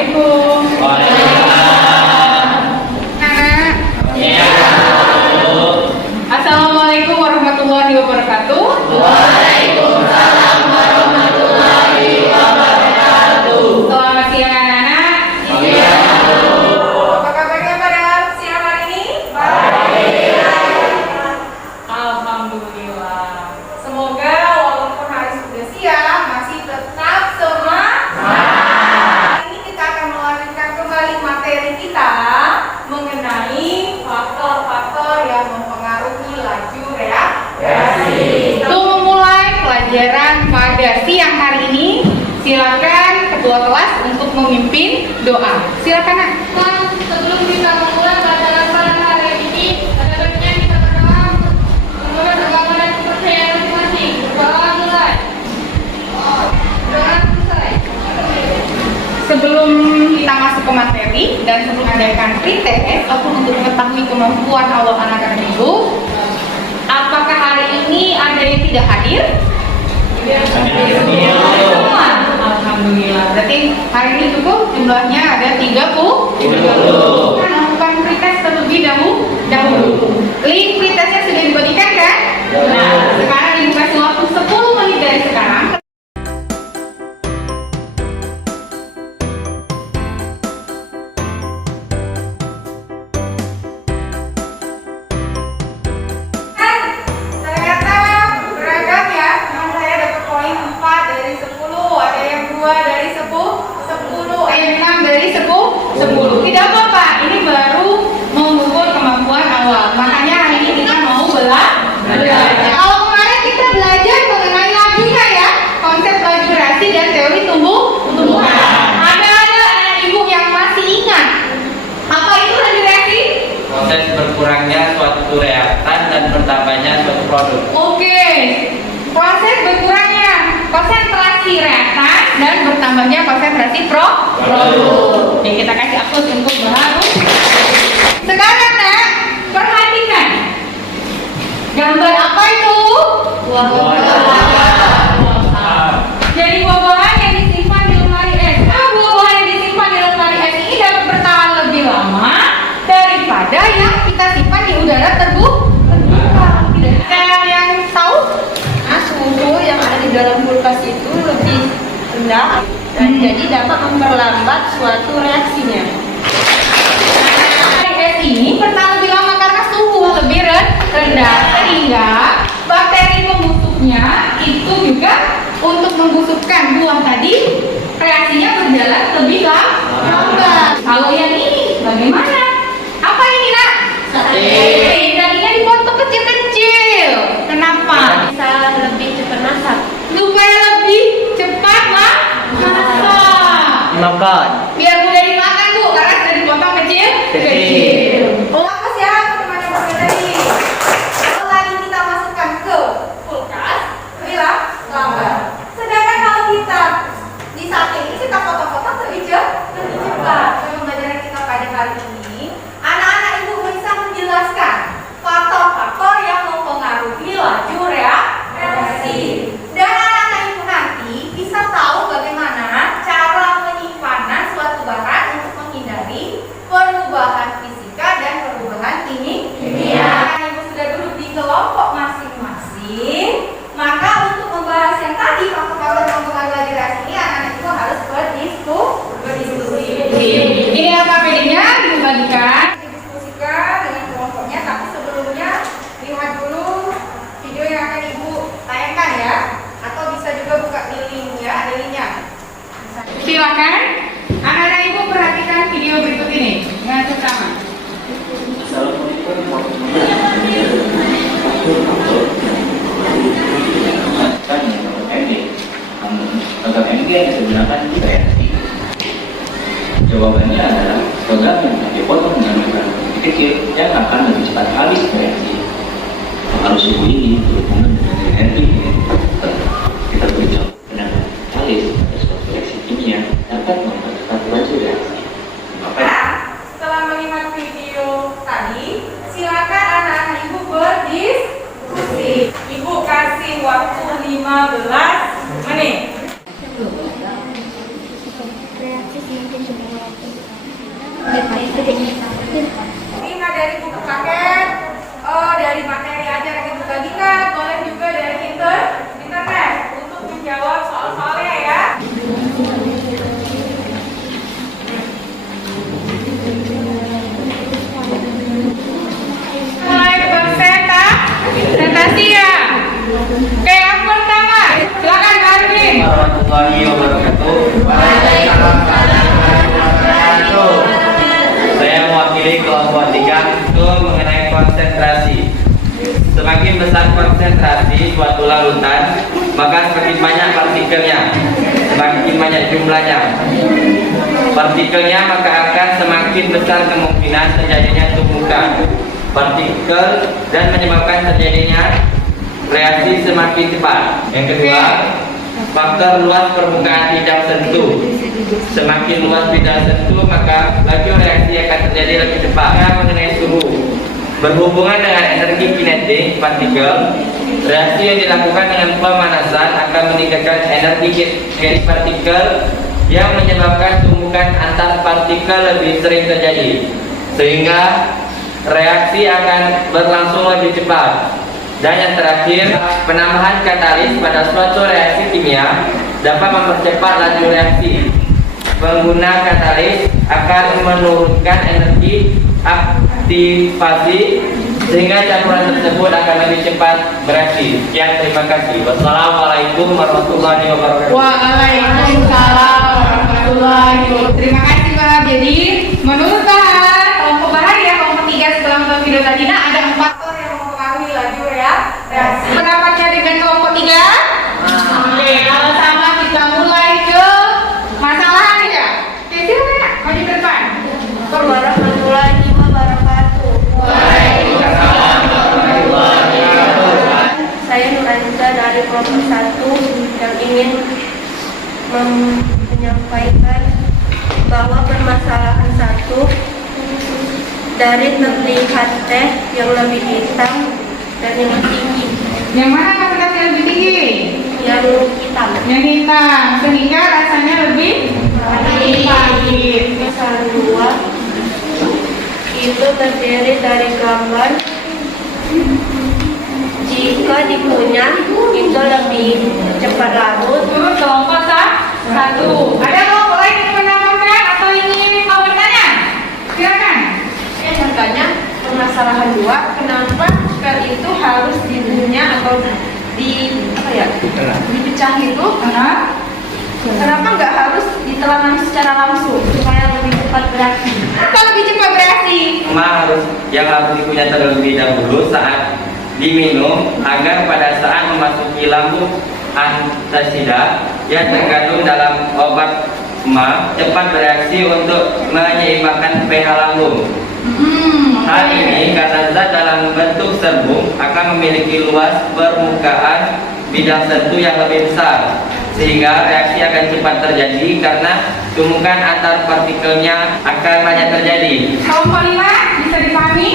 Assalamualaikum. Anak. Assalamualaikum warahmatullahi wabarakatuh. Waalaikumsalam warahmatullahi wabarakatuh. Selamat siang anak-anak. Apa kabarnya pada siang hari ini? Alhamdulillah. Semoga walaupun hari sudah siang masih tetap semangat. Ini kita akan melanjutkan kembali materi kita mengenai faktor-faktor yang mempengaruhi laju reaksi. Untuk memulai pelajaran pada siang hari ini, silakan ketua kelas untuk memimpin doa. Silakan Nak. Sebelum kita memulai pelajaran pada hari ini, ada baiknya kita berdoa menurut agama dan kepercayaan masing-masing. Doa mulai. Doa selesai. Sebelum kita masuk ke materi dan sebelum mengadakan pretest ataupun untuk mengetahui kemampuan awal anak-anak ibu, apakah hari ini ada yang tidak hadir? Semua. Alhamdulillah. Berarti hari ini cukup jumlahnya ada 30. Kita lakukan pretest terlebih dahulu. Link pretestnya sudah dibagikan kan? Nah, sekarang ibu kasih waktu 10 menit dari sekarang. Ternyata beragam ya. Memang saya dapat poin 4 dari 10, ada yang 2 dari 10, yang 6 dari 10. Tidak apa-apa, ini baru mengukur kemampuan awal. Makanya hari ini kita mau belajar. Kalau kemarin kita belajar mengenai lajunya ya, konsep laju reaksi dan teori tumbuhan. Ada anak ibu yang masih ingat apa itu laju reaksi? Proses berkurangnya suatu reaktan dan bertambahnya suatu produk. Oke, proses berkurangnya konsentrasi reaktan dan bertambahnya konsentrasi produk. Oke, kita kasih aplaus untuk baru. Sekarang Nak, perhatikan gambar apa itu? Jadi buah-buahan yang disimpan di lemari es. Buah-buahan yang disimpan di lemari es ini dapat bertahan lebih lama daripada yang kita simpan di udara terbuka. Ada yang tahu? Suhu yang ada di dalam kulkas itu lebih rendah dan jadi dapat memperlambat suatu reaksinya. Lemari es ini bertahan lebih lama karena suhu lebih rendah sehingga bakteri pembusuknya itu juga untuk membusukkan buah tadi reaksinya berjalan lebih lambat. Kalau yang ini bagaimana? Apa ini Nak? Dagingnya dipotong kecil-kecil. Kenapa? Bisa lebih cepat masak. Supaya lebih cepat masak. Biar mudah dimakan Bu, karena sudah dipotong kecil. Fokus ya teman-teman tadi. Setelah ini kita masukkan ke kulkas, bilang lambat. Sedangkan kalau kita di saat ini kita potong-potong lebih cepat. Pembelajaran kita pada hari ini, anak-anak ibu bisa menjelaskan faktor-faktor yang mempengaruhi laju reaksi. Dan anak-anak ibu nanti bisa tahu bagaimana cara penyimpanan suatu bahan untuk menghindari perubahan fisika dan perubahan kimia. Ibu sudah duduk di kelompok masing-masing, maka untuk membahas yang tadi faktor-faktor yang mempengaruhi laju reaksi ini, anak-anak ibu harus berdiskusi. Ini apa PD-nya dibagikan? Didiskusikan dengan kelompoknya, tapi sebelumnya lihat dulu video yang akan ibu tayangkan ya, atau bisa juga buka di link ya, ada linknya. Silakan anak-anak ibu perhatikan video berikut ini dengan seksama. Program MG yang digunakan di reaksi. Jawabannya adalah program yang dipotong menggunakan titik kecil yang akan lebih cepat habis reaksi. Pengaruh suhu ini berhubungan dengan energi kita beri contoh dengan kalis atau suatu reaksi kimia dapat mempercepat laju reaksi. Setelah melihat video tadi, silakan anak-anak ibu berdiskusi. Ibu kasih waktu 15 menit. reaksi semakin cepat. Ini nggak dari buku paket, dari materi aja yang dibagikan, boleh juga dari internet untuk menjawab soal-soalnya ya. Mulai presentasi ya. Oke, yang pertama, silakan Arvin. Warahmatullahi wabarakatuh. Saya mewakili kelompok 3 untuk mengenai konsentrasi. Semakin besar konsentrasi suatu larutan, maka semakin banyak partikelnya, semakin banyak jumlahnya. Partikelnya maka akan semakin besar kemungkinan terjadinya tumbukan partikel dan menyebabkan terjadinya reaksi semakin cepat. Yang kedua, faktor luas permukaan bidang sentuh. Semakin luas bidang sentuh maka laju reaksi akan terjadi lebih cepat. Mengenai suhu, berhubungan dengan energi kinetik partikel, reaksi yang dilakukan dengan pemanasan akan meningkatkan energi kinetik partikel yang menyebabkan tumbukan antar partikel lebih sering terjadi, sehingga reaksi akan berlangsung lebih cepat. Dan yang terakhir, penambahan katalis pada suatu reaksi kimia dapat mempercepat laju reaksi. Pengguna katalis akan menurunkan energi aktivasi sehingga campuran tersebut akan lebih cepat bereaksi. Sekian, terima kasih. Wassalamualaikum warahmatullahi wabarakatuh. Waalaikumsalam warahmatullahi wabarakatuh. Terima kasih Pak. Jadi menurut Pak, kelompok bahaya kelompok 3 setelah menonton video tadi ada 4 faktor yang mempengaruhi laju reaksi. Pendapatnya dengan kelompok 3? Oke, kalau sama kita mulai ke masalah ya. Oke, silakan maju ke depan. Warahmatullahi wabarakatuh. Saya Nuranisa dari kelompok 1 yang ingin menyampaikan bahwa permasalahan 1 dari terlihat teh yang lebih hitam dan yang tinggi. Yang mana kapasitas yang lebih tinggi? Yang hitam. Yang hitam, sehingga rasanya lebih pahit. Misal 2 itu terdiri dari gambar. Jika dikunyah itu lebih cepat larut. Turun kelompok 1. Ada kelompok lain yang menambahkan atau ingin mau bertanya? Silakan. Contohnya permasalahan 2, kenapa pel itu harus dikunyah atau dipecah itu? Kenapa nggak harus ditelan secara langsung supaya lebih cepat bereaksi? Atau lebih cepat bereaksi? harus dikunyah terlebih dahulu saat diminum agar pada saat memasuki lambung antasida yang terkandung dalam obat cepat bereaksi untuk menyeimbangkan pH lambung. Hal ini karena zat dalam bentuk serbuk akan memiliki luas permukaan bidang sentuh yang lebih besar, sehingga reaksi akan cepat terjadi karena tumbukan antar partikelnya akan banyak terjadi. Kelompok 5 bisa dipahami?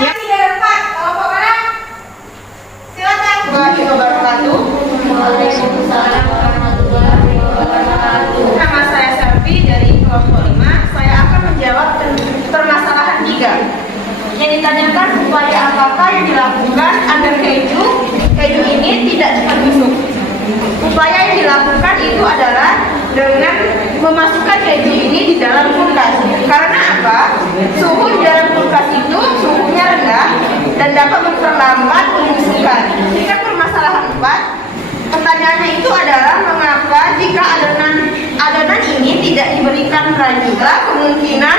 Ya. 3 4. Kelompok mana? Silakan. Warahmatullahi wabarakatuh. Waalaikumsalam warahmatullahi wabarakatuh. Nama saya Selvi dari kelompok 5. Saya akan menjawab permasalahan 3. Yang ditanyakan upaya apakah yang dilakukan agar keju ini tidak cepat busuk. Upaya yang dilakukan itu adalah dengan memasukkan keju ini di dalam kulkas. Karena apa? Suhu di dalam kulkas itu suhunya rendah dan dapat memperlambat pembusukan. Jika permasalahan 4, pertanyaannya itu adalah mengapa jika adonan ini tidak diberikan ragi? Kemungkinan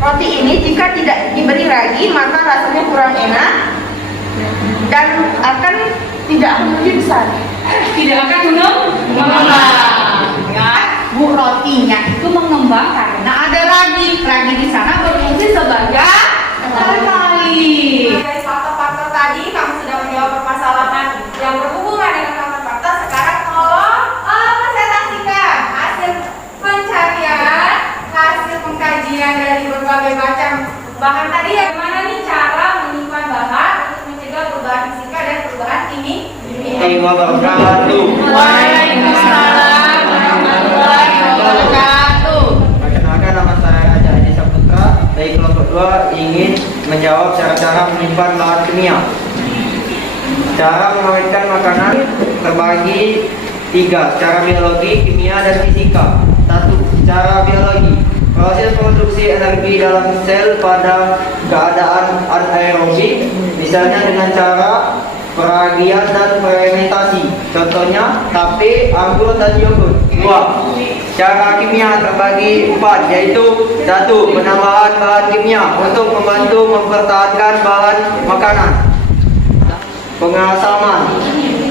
roti ini jika tidak diberi ragi maka rasanya kurang enak dan akan tidak menjadi besar. Tidak akan mengembang. Ya, Bu, rotinya itu mengembang karena ada ragi. Ragi di sana berfungsi sebagai alkali. Dari faktor-faktor tadi kamu sudah menjawab permasalahan yang berhubungan dengan faktor-faktor. Sekarang tolong presentasikan hasil pencarian, hasil pengkajian dari berbagai macam bahan tadi. Yang mana nih cara menyimpan bahan untuk mencegah perubahan fisika dan perubahan kimia? Wabarakatuh. Waalaikumsalam warahmatullahi terbagi 3, secara biologi, kimia, dan fisika. 1. Secara biologi, proses produksi energi dalam sel pada keadaan anaerobik, misalnya dengan cara peragian dan fermentasi. Contohnya tape, anggur, dan yogurt. 2. Secara kimia terbagi 4, yaitu 1. Penambahan bahan kimia untuk membantu mempertahankan bahan makanan. Pengasaman,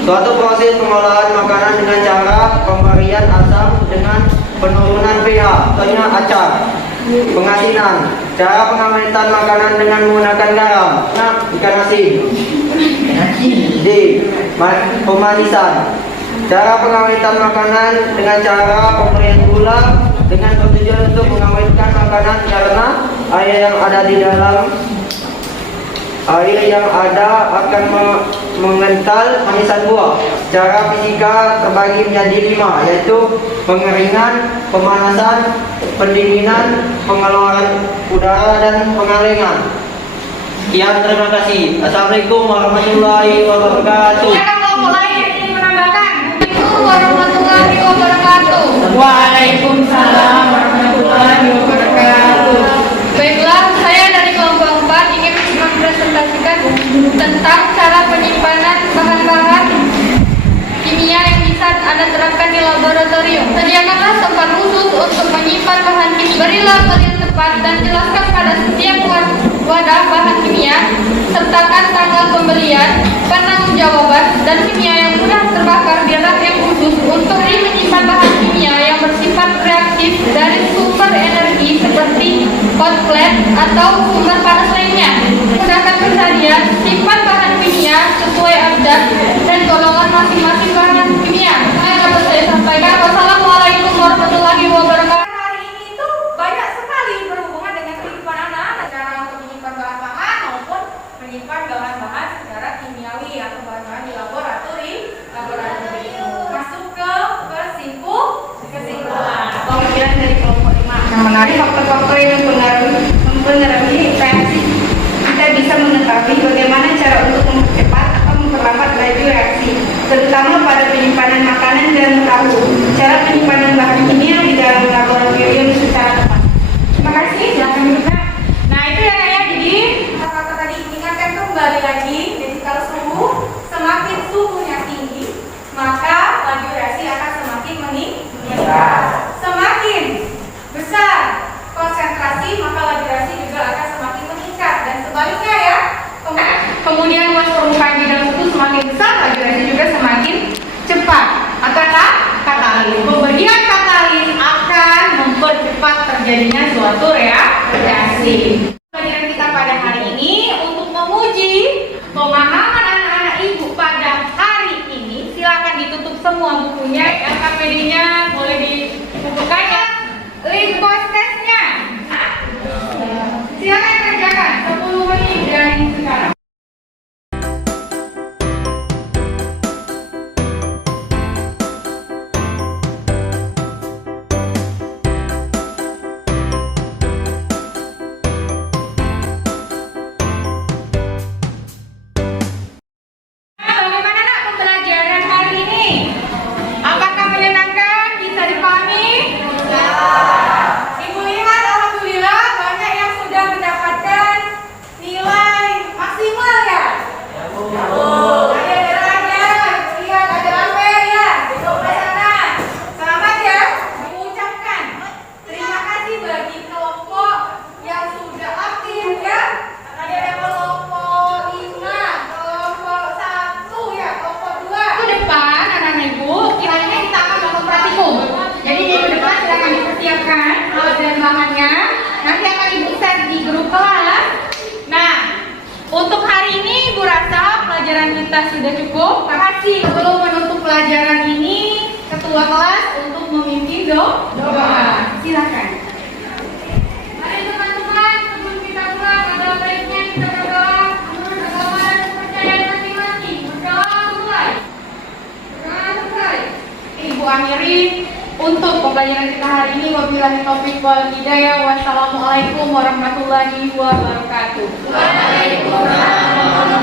suatu proses pengolahan makanan dengan cara pemberian asam dengan penurunan pH, contohnya acar. Pengasinan, cara pengawetan makanan dengan menggunakan garam, ikan asin. D. Pemanisan, cara pengawetan makanan dengan cara pemberian gula dengan bertujuan untuk mengawetkan makanan karena air yang ada akan mengental manisan buah. Cara fisika terbagi menjadi 5, yaitu pengeringan, pemanasan, pendinginan, pengeluaran udara, dan pengalengan. Sekian, terima kasih. Assalamualaikum warahmatullahi wabarakatuh. Silakan kelompok lain yang ingin menambahkan. Assalamualaikum warahmatullahi wabarakatuh. Waalaikumsalam warahmatullahi wabarakatuh. Baiklah, saya dari kelompok 4 ingin mempresentasikan tentang cara penyimpanan bahan-bahan kimia yang bisa Anda terapkan di laboratorium. Sediakanlah tempat khusus untuk menyimpan bahan kimia. Berilah label yang tepat dan jelaskan pada setiap wadah bahan kimia. Sertakan tanggal pembelian, penangguhjawaban, dan kimia yang mudah terbakar di rak yang khusus untuk menyimpan bahan kimia yang bersifat reaktif dari sumber energi seperti hot plate atau sumber panas lainnya. Mudahkan pencarian, simpan bahan kimia sesuai abjad dan golongan masing-masing bahan kimia. Dapat saya sampaikan. Wassalamualaikum warahmatullahi wabarakatuh. Hari ini itu banyak sekali berhubungan dengan kehidupan anak-anak, cara untuk menyimpan bahan-bahan maupun menyimpan bahan-bahan secara kimiawi atau bahan-bahan di laboratorium. Masuk ke kesimpulan. Pemikiran dari kelompok 5 yang menarik faktor-faktor yang mempengaruhi reaksi. Kita bisa mengetahui bagaimana cara untuk mempercepat atau memperlambat laju reaksi, terutama pada penyimpanan makanan dan tahu. Cara penyimpanan bahan kimia di dalam laboratorium secara tepat. Terima kasih, silakan juga. Nah itu ya Kak ya, jadi kata-kata tadi ingatkan kembali lagi. Jadi kalau semakin suhunya tinggi, maka laju reaksi akan semakin meningkat. Semakin besar konsentrasi, maka laju reaksi juga akan semakin meningkat. Dan sebaliknya ya. Kemudian luas permukaan bidang suhu semakin besar, laju reaksi juga semakin cepat. Atau katalis. Pemberian katalis akan mempercepat terjadinya suatu reaksi. Pelajaran kita pada hari ini untuk memuji pemahaman anak-anak ibu pada hari ini. Silakan ditutup semua bukunya. LKPD-nya boleh dibukukan ya. Repost testnya. Silakan kerjakan 10 menit dari sekarang. Bagaimana nak pembelajaran hari ini? Apakah menyenangkan? Bisa dipahami? Ibu lihat, alhamdulillah banyak yang sudah mendapatkan nilai maksimal ya. Ada derajat, Ibu lihat ada apa ya? Di sebelah sana. Selamat ya. Mengucapkan terima kasih bagi kelompok yang sudah aktif ya. Tadi ada kelompok 5, kelompok 1 ya, kelompok 2. Ke depan anak-anak ibu, kiranya kita akan melakukan praktikum. Jadi di depan silakan dipersiapkan alat dan bahannya. Nanti akan ibu share di grup kelas. Nah, untuk hari ini Ibu rasa pelajaran kita sudah cukup. Terima kasih. Sebelum menutup pelajaran ini, ketua kelas untuk memimpin doa. Silakan. Mari teman-teman, sebelum kita pulang ada baiknya kita berdoa menurut agama dan kepercayaan masing-masing. Berdoa mulai. Berdoa selesai. Ibu akhiri untuk pembelajaran kita hari ini. Wabillahi taufiq wal hidayah. Wassalamualaikum warahmatullahi wabarakatuh. Waalaikumsalam.